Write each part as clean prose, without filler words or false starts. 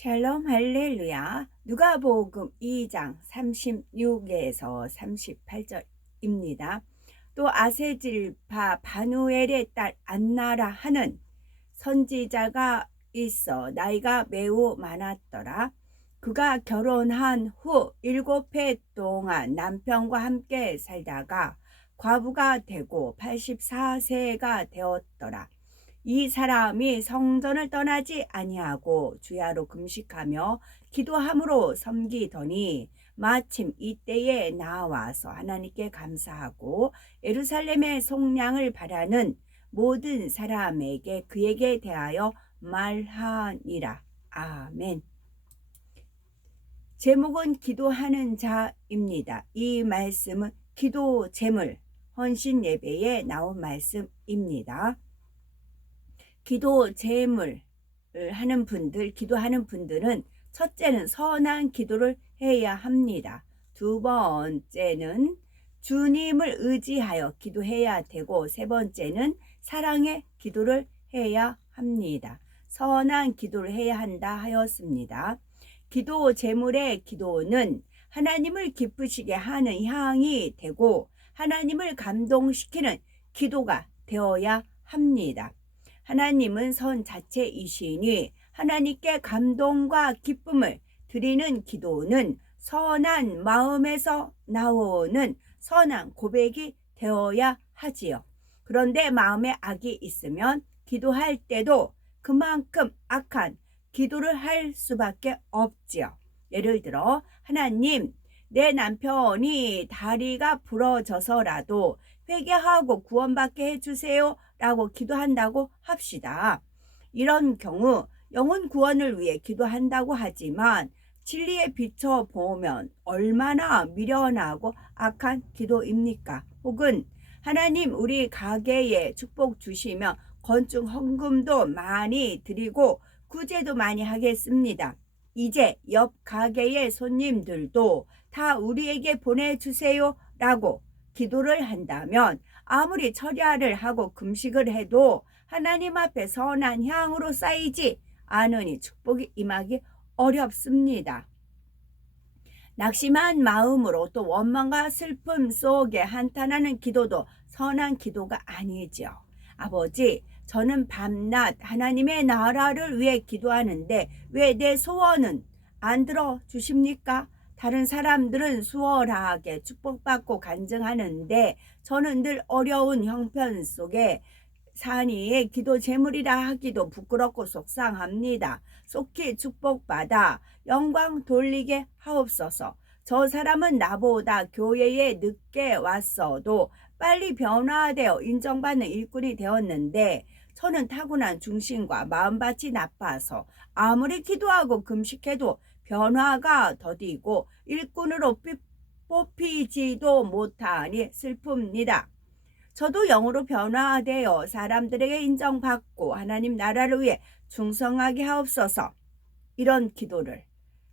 샬롬 할렐루야. 누가복음 2장 36에서 38절입니다. 또 아세질파 바누엘의 딸 안나라 하는 선지자가 있어 나이가 매우 많았더라. 그가 결혼한 후 7해 동안 남편과 함께 살다가 과부가 되고 84세가 되었더라. 이 사람이 성전을 떠나지 아니하고 주야로 금식하며 기도함으로 섬기더니 마침 이때에 나와서 하나님께 감사하고 예루살렘의 속량을 바라는 모든 사람에게 그에게 대하여 말하니라. 아멘. 제목은 기도하는 자입니다. 이 말씀은 기도 제물 헌신 예배에 나온 말씀입니다. 기도 제물을 하는 분들, 기도하는 분들은 첫째는 선한 기도를 해야 합니다. 두 번째는 주님을 의지하여 기도해야 되고, 세 번째는 사랑의 기도를 해야 합니다. 선한 기도를 해야 한다 하였습니다. 기도 제물의 기도는 하나님을 기쁘시게 하는 향이 되고 하나님을 감동시키는 기도가 되어야 합니다. 하나님은 선 자체이시니 하나님께 감동과 기쁨을 드리는 기도는 선한 마음에서 나오는 선한 고백이 되어야 하지요. 그런데 마음에 악이 있으면 기도할 때도 그만큼 악한 기도를 할 수밖에 없지요. 예를 들어, 하나님, 내 남편이 다리가 부러져서라도 회개하고 구원받게 해주세요 라고 기도한다고 합시다. 이런 경우 영혼 구원을 위해 기도한다고 하지만 진리에 비춰보면 얼마나 미련하고 악한 기도입니까? 혹은 하나님, 우리 가게에 축복 주시며 건축 헌금도 많이 드리고 구제도 많이 하겠습니다. 이제 옆 가게의 손님들도 다 우리에게 보내주세요 라고 기도를 한다면 아무리 철야를 하고 금식을 해도 하나님 앞에 선한 향으로 쌓이지 않으니 축복이 임하기 어렵습니다. 낙심한 마음으로 또 원망과 슬픔 속에 한탄하는 기도도 선한 기도가 아니지요. 아버지, 저는 밤낮 하나님의 나라를 위해 기도하는데 왜 내 소원은 안 들어주십니까? 다른 사람들은 수월하게 축복받고 간증하는데 저는 늘 어려운 형편 속에 사니 기도 제물이라 하기도 부끄럽고 속상합니다. 속히 축복받아 영광 돌리게 하옵소서. 저 사람은 나보다 교회에 늦게 왔어도 빨리 변화되어 인정받는 일꾼이 되었는데 저는 타고난 중심과 마음밭이 나빠서 아무리 기도하고 금식해도 변화가 더디고 일꾼으로 뽑히지도 못하니 슬픕니다. 저도 영으로 변화되어 사람들에게 인정받고 하나님 나라를 위해 충성하게 하옵소서. 이런 기도를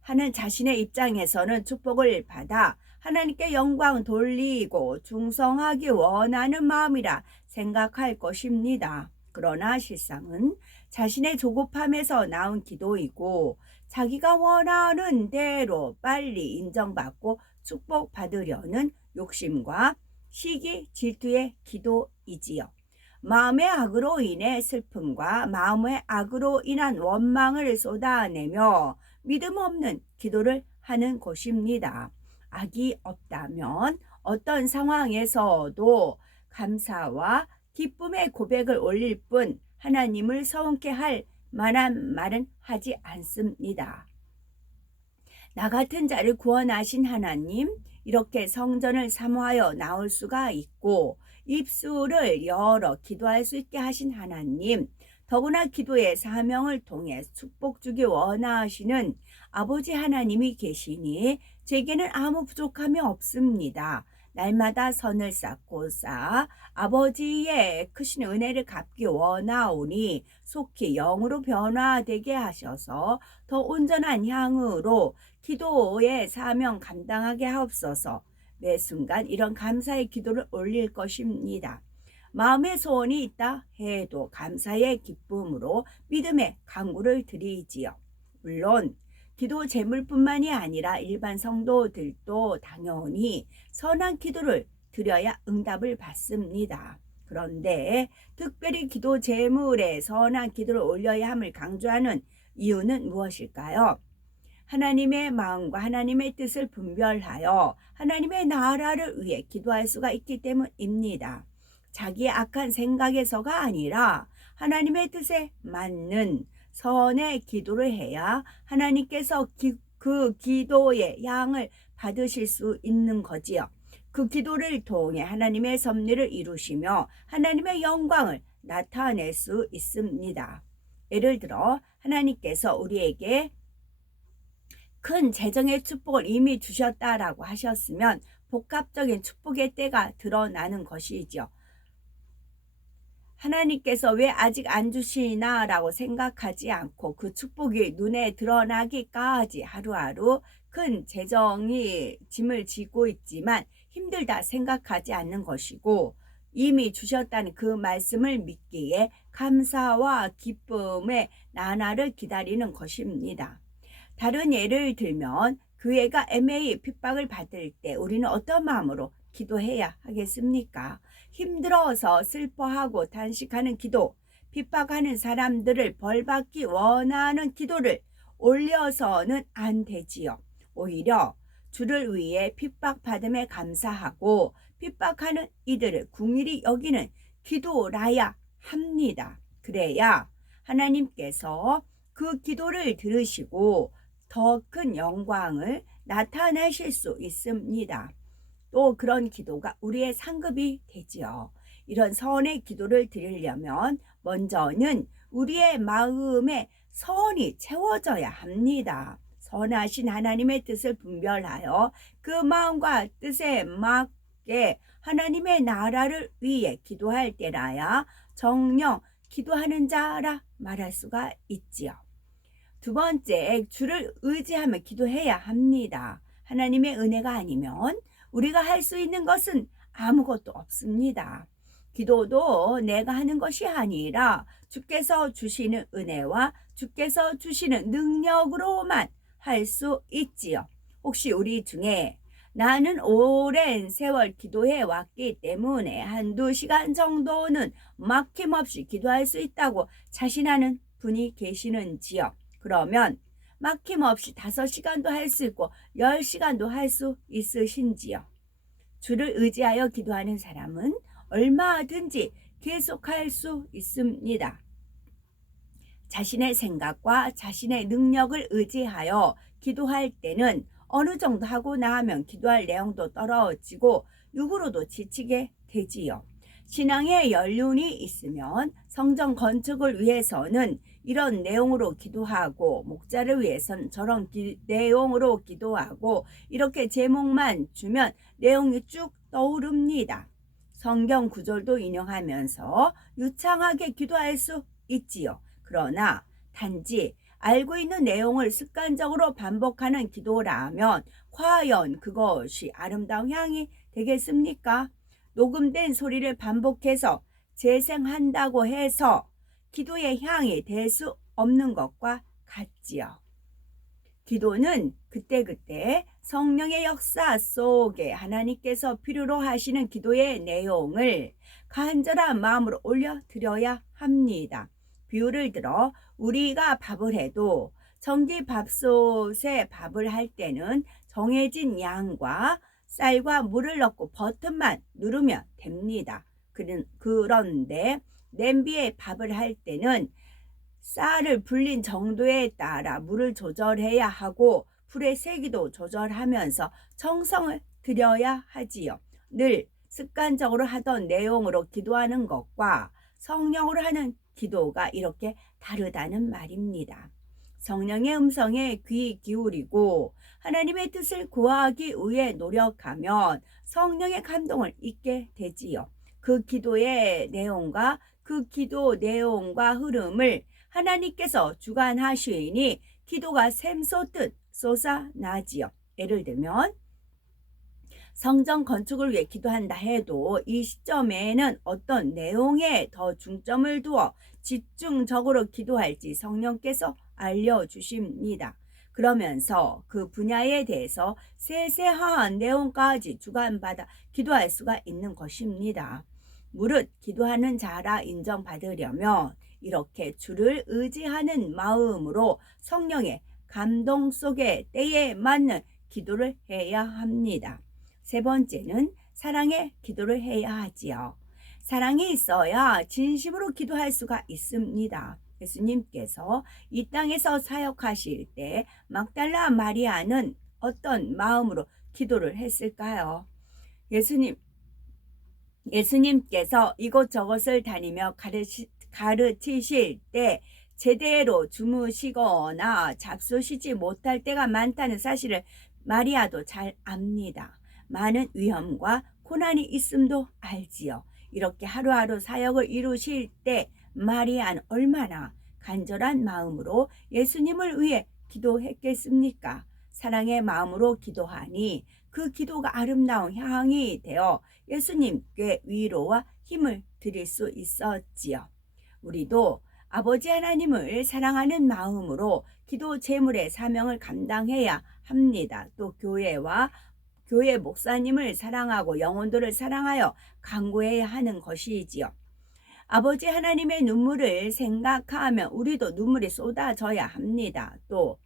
하는 자신의 입장에서는 축복을 받아 하나님께 영광 돌리고 충성하기 원하는 마음이라 생각할 것입니다. 그러나 실상은 자신의 조급함에서 나온 기도이고 자기가 원하는 대로 빨리 인정받고 축복받으려는 욕심과 시기, 질투의 기도이지요. 마음의 악으로 인해 슬픔과 마음의 악으로 인한 원망을 쏟아내며 믿음 없는 기도를 하는 것입니다. 악이 없다면 어떤 상황에서도 감사와 기쁨의 고백을 올릴 뿐 하나님을 서운케 할 만한 말은 하지 않습니다. 나 같은 자를 구원하신 하나님, 이렇게 성전을 사모하여 나올 수가 있고 입술을 열어 기도할 수 있게 하신 하나님, 더구나 기도의 사명을 통해 축복 주기 원하시는 아버지 하나님이 계시니 제게는 아무 부족함이 없습니다. 날마다 선을 쌓고 쌓아 아버지의 크신 은혜를 갚기 원하오니 속히 영으로 변화되게 하셔서 더 온전한 향으로 기도의 사명 감당하게 하옵소서. 매 순간 이런 감사의 기도를 올릴 것입니다. 마음의 소원이 있다 해도 감사의 기쁨으로 믿음의 간구를 드리지요. 물론 기도 제물뿐만이 아니라 일반 성도들도 당연히 선한 기도를 드려야 응답을 받습니다. 그런데 특별히 기도 제물에 선한 기도를 올려야 함을 강조하는 이유는 무엇일까요? 하나님의 마음과 하나님의 뜻을 분별하여 하나님의 나라를 위해 기도할 수가 있기 때문입니다. 자기의 악한 생각에서가 아니라 하나님의 뜻에 맞는 선의 기도를 해야 하나님께서 그 기도의 양을 받으실 수 있는 거지요. 그 기도를 통해 하나님의 섭리를 이루시며 하나님의 영광을 나타낼 수 있습니다. 예를 들어 하나님께서 우리에게 큰 재정의 축복을 이미 주셨다라고 하셨으면 복합적인 축복의 때가 드러나는 것이죠. 하나님께서 왜 아직 안 주시나 라고 생각하지 않고 그 축복이 눈에 드러나기까지 하루하루 큰 재정이 짐을 지고 있지만 힘들다 생각하지 않는 것이고, 이미 주셨다는 그 말씀을 믿기에 감사와 기쁨의 나날을 기다리는 것입니다. 다른 예를 들면 교회가 애매히 핍박을 받을 때 우리는 어떤 마음으로 기도해야 하겠습니까? 힘들어서 슬퍼하고 단식하는 기도, 핍박하는 사람들을 벌받기 원하는 기도를 올려서는 안 되지요. 오히려 주를 위해 핍박받음에 감사하고 핍박하는 이들을 긍휼히 여기는 기도라야 합니다. 그래야 하나님께서 그 기도를 들으시고 더 큰 영광을 나타내실 수 있습니다. 또 그런 기도가 우리의 상급이 되지요. 이런 선의 기도를 드리려면 먼저는 우리의 마음에 선이 채워져야 합니다. 선하신 하나님의 뜻을 분별하여 그 마음과 뜻에 맞게 하나님의 나라를 위해 기도할 때라야 정녕 기도하는 자라 말할 수가 있지요. 두 번째, 주를 의지하며 기도해야 합니다. 하나님의 은혜가 아니면 우리가 할 수 있는 것은 아무것도 없습니다. 기도도 내가 하는 것이 아니라 주께서 주시는 은혜와 주께서 주시는 능력으로만 할 수 있지요. 혹시 우리 중에 나는 오랜 세월 기도해 왔기 때문에 한두 시간 정도는 막힘없이 기도할 수 있다고 자신하는 분이 계시는지요? 그러면 막힘없이 5시간도 할 수 있고 10시간도 할 수 있으신지요? 주를 의지하여 기도하는 사람은 얼마든지 계속할 수 있습니다. 자신의 생각과 자신의 능력을 의지하여 기도할 때는 어느 정도 하고 나면 기도할 내용도 떨어지고 육으로도 지치게 되지요. 신앙의 연륜이 있으면 성전 건축을 위해서는 이런 내용으로 기도하고, 목자를 위해서는 저런 내용으로 기도하고, 이렇게 제목만 주면 내용이 쭉 떠오릅니다. 성경 구절도 인용하면서 유창하게 기도할 수 있지요. 그러나 단지 알고 있는 내용을 습관적으로 반복하는 기도라면 과연 그것이 아름다운 향이 되겠습니까? 녹음된 소리를 반복해서 재생한다고 해서 기도의 향이 될 수 없는 것과 같지요. 기도는 그때그때 성령의 역사 속에 하나님께서 필요로 하시는 기도의 내용을 간절한 마음으로 올려드려야 합니다. 비유를 들어 우리가 밥을 해도 전기밥솥에 밥을 할 때는 정해진 양과 쌀과 물을 넣고 버튼만 누르면 됩니다. 그런데 냄비에 밥을 할 때는 쌀을 불린 정도에 따라 물을 조절해야 하고 불의 세기도 조절하면서 정성을 들여야 하지요. 늘 습관적으로 하던 내용으로 기도하는 것과 성령으로 하는 기도가 이렇게 다르다는 말입니다. 성령의 음성에 귀 기울이고 하나님의 뜻을 구하기 위해 노력하면 성령의 감동을 잊게 되지요. 그 기도의 내용과 그 기도 내용과 흐름을 하나님께서 주관하시니 기도가 샘솟듯 솟아나지요. 예를 들면 성전 건축을 위해 기도한다 해도 이 시점에는 어떤 내용에 더 중점을 두어 집중적으로 기도할지 성령께서 알려주십니다. 그러면서 그 분야에 대해서 세세한 내용까지 주관받아 기도할 수가 있는 것입니다. 무릇 기도하는 자라 인정받으려면 이렇게 주를 의지하는 마음으로 성령의 감동 속에 때에 맞는 기도를 해야 합니다. 세 번째는 사랑의 기도를 해야 하지요. 사랑이 있어야 진심으로 기도할 수가 있습니다. 예수님께서 이 땅에서 사역하실 때 막달라 마리아는 어떤 마음으로 기도를 했을까요? 예수님께서 이곳저곳을 다니며 가르치실 때 제대로 주무시거나 잡수시지 못할 때가 많다는 사실을 마리아도 잘 압니다. 많은 위험과 고난이 있음도 알지요. 이렇게 하루하루 사역을 이루실 때 마리아는 얼마나 간절한 마음으로 예수님을 위해 기도했겠습니까? 사랑의 마음으로 기도하니 그 기도가 아름다운 향이 되어 예수님께 위로와 힘을 드릴 수 있었지요. 우리도 아버지 하나님을 사랑하는 마음으로 기도 제물의 사명을 감당해야 합니다. 또 교회 목사님을 사랑하고 영혼들을 사랑하여 간구해야 하는 것이지요. 아버지 하나님의 눈물을 생각하면 우리도 눈물이 쏟아져야 합니다. 또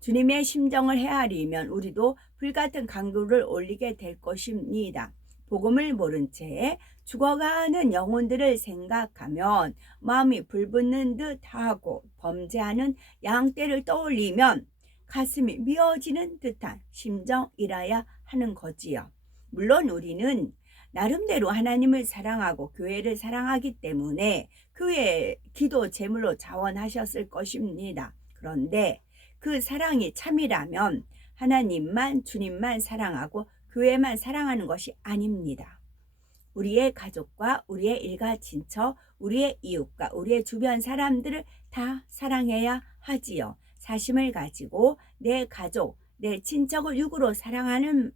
주님의 심정을 헤아리면 우리도 불같은 간구를 올리게 될 것입니다. 복음을 모른 채 죽어가는 영혼들을 생각하면 마음이 불붙는 듯하고 범죄하는 양떼를 떠올리면 가슴이 미어지는 듯한 심정이라야 하는 거지요. 물론 우리는 나름대로 하나님을 사랑하고 교회를 사랑하기 때문에 교회 기도 제물로 자원하셨을 것입니다. 그런데 그 사랑이 참이라면 하나님만 주님만 사랑하고 교회만 사랑하는 것이 아닙니다. 우리의 가족과 우리의 일가 친척, 우리의 이웃과 우리의 주변 사람들을 다 사랑해야 하지요. 사심을 가지고 내 가족, 내 친척을 육으로 사랑하라는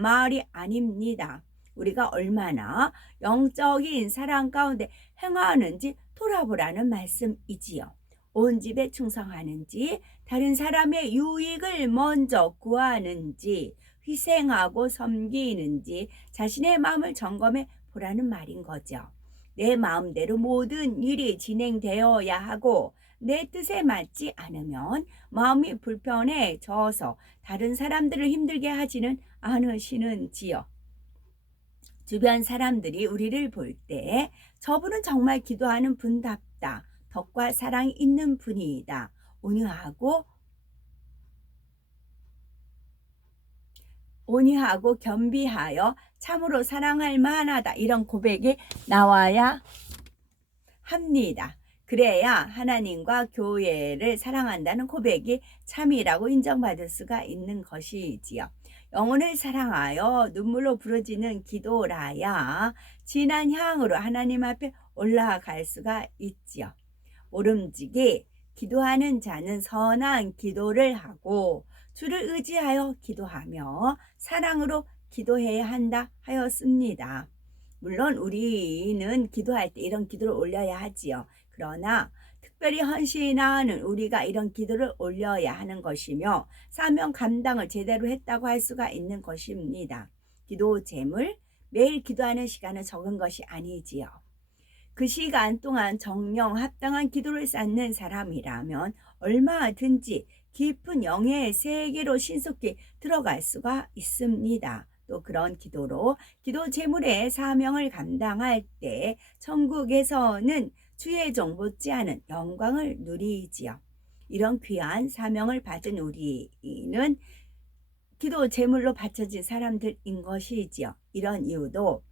말이 아닙니다. 우리가 얼마나 영적인 사랑 가운데 행하는지 돌아보라는 말씀이지요. 온 집에 충성하는지, 다른 사람의 유익을 먼저 구하는지, 희생하고 섬기는지 자신의 마음을 점검해 보라는 말인 거죠. 내 마음대로 모든 일이 진행되어야 하고 내 뜻에 맞지 않으면 마음이 불편해져서 다른 사람들을 힘들게 하지는 않으시는지요. 주변 사람들이 우리를 볼 때 저분은 정말 기도하는 분답다. 덕과 사랑이 있는 분이다. 온유하고 겸비하여 참으로 사랑할 만하다. 이런 고백이 나와야 합니다. 그래야 하나님과 교회를 사랑한다는 고백이 참이라고 인정받을 수가 있는 것이지요. 영혼을 사랑하여 눈물로 부러지는 기도라야 진한 향으로 하나님 앞에 올라갈 수가 있지요. 모름지기 기도하는 자는 선한 기도를 하고 주를 의지하여 기도하며 사랑으로 기도해야 한다 하였습니다. 물론 우리는 기도할 때 이런 기도를 올려야 하지요. 그러나 특별히 헌신하는 우리가 이런 기도를 올려야 하는 것이며 사명 감당을 제대로 했다고 할 수가 있는 것입니다. 기도 제물, 매일 기도하는 시간은 적은 것이 아니지요. 그 시간 동안 정령 합당한 기도를 쌓는 사람이라면 얼마든지 깊은 영의 세계로 신속히 들어갈 수가 있습니다. 또 그런 기도로 기도 제물의 사명을 감당할 때 천국에서는 주의 종 못지않은 영광을 누리지요. 이런 귀한 사명을 받은 우리는 기도 제물로 바쳐진 사람들인 것이지요. 이런 이유도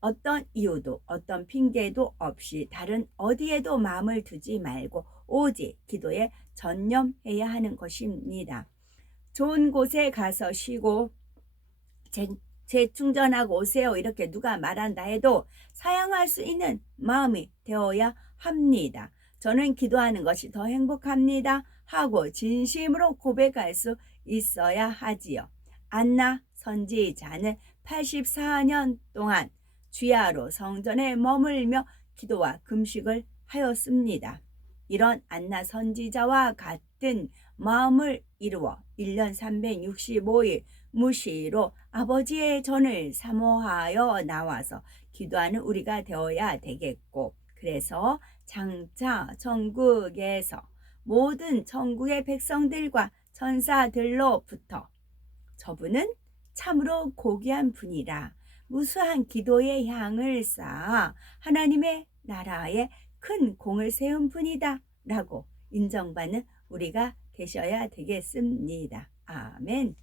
어떤 핑계도 없이 다른 어디에도 마음을 두지 말고 오직 기도에 전념해야 하는 것입니다. 좋은 곳에 가서 쉬고 재충전하고 오세요. 이렇게 누가 말한다 해도 사양할 수 있는 마음이 되어야 합니다. 저는 기도하는 것이 더 행복합니다 하고 진심으로 고백할 수 있어야 하지요. 안나 선지자는 84년 동안 주야로 성전에 머물며 기도와 금식을 하였습니다. 이런 안나 선지자와 같은 마음을 이루어 1년 365일 무시로 아버지의 전을 사모하여 나와서 기도하는 우리가 되어야 되겠고, 그래서 장차 천국에서 모든 천국의 백성들과 천사들로부터 저분은 참으로 고귀한 분이라 무수한 기도의 향을 쌓아 하나님의 나라에 큰 공을 세운 분이다 라고 인정받는 우리가 되셔야 되겠습니다. 아멘.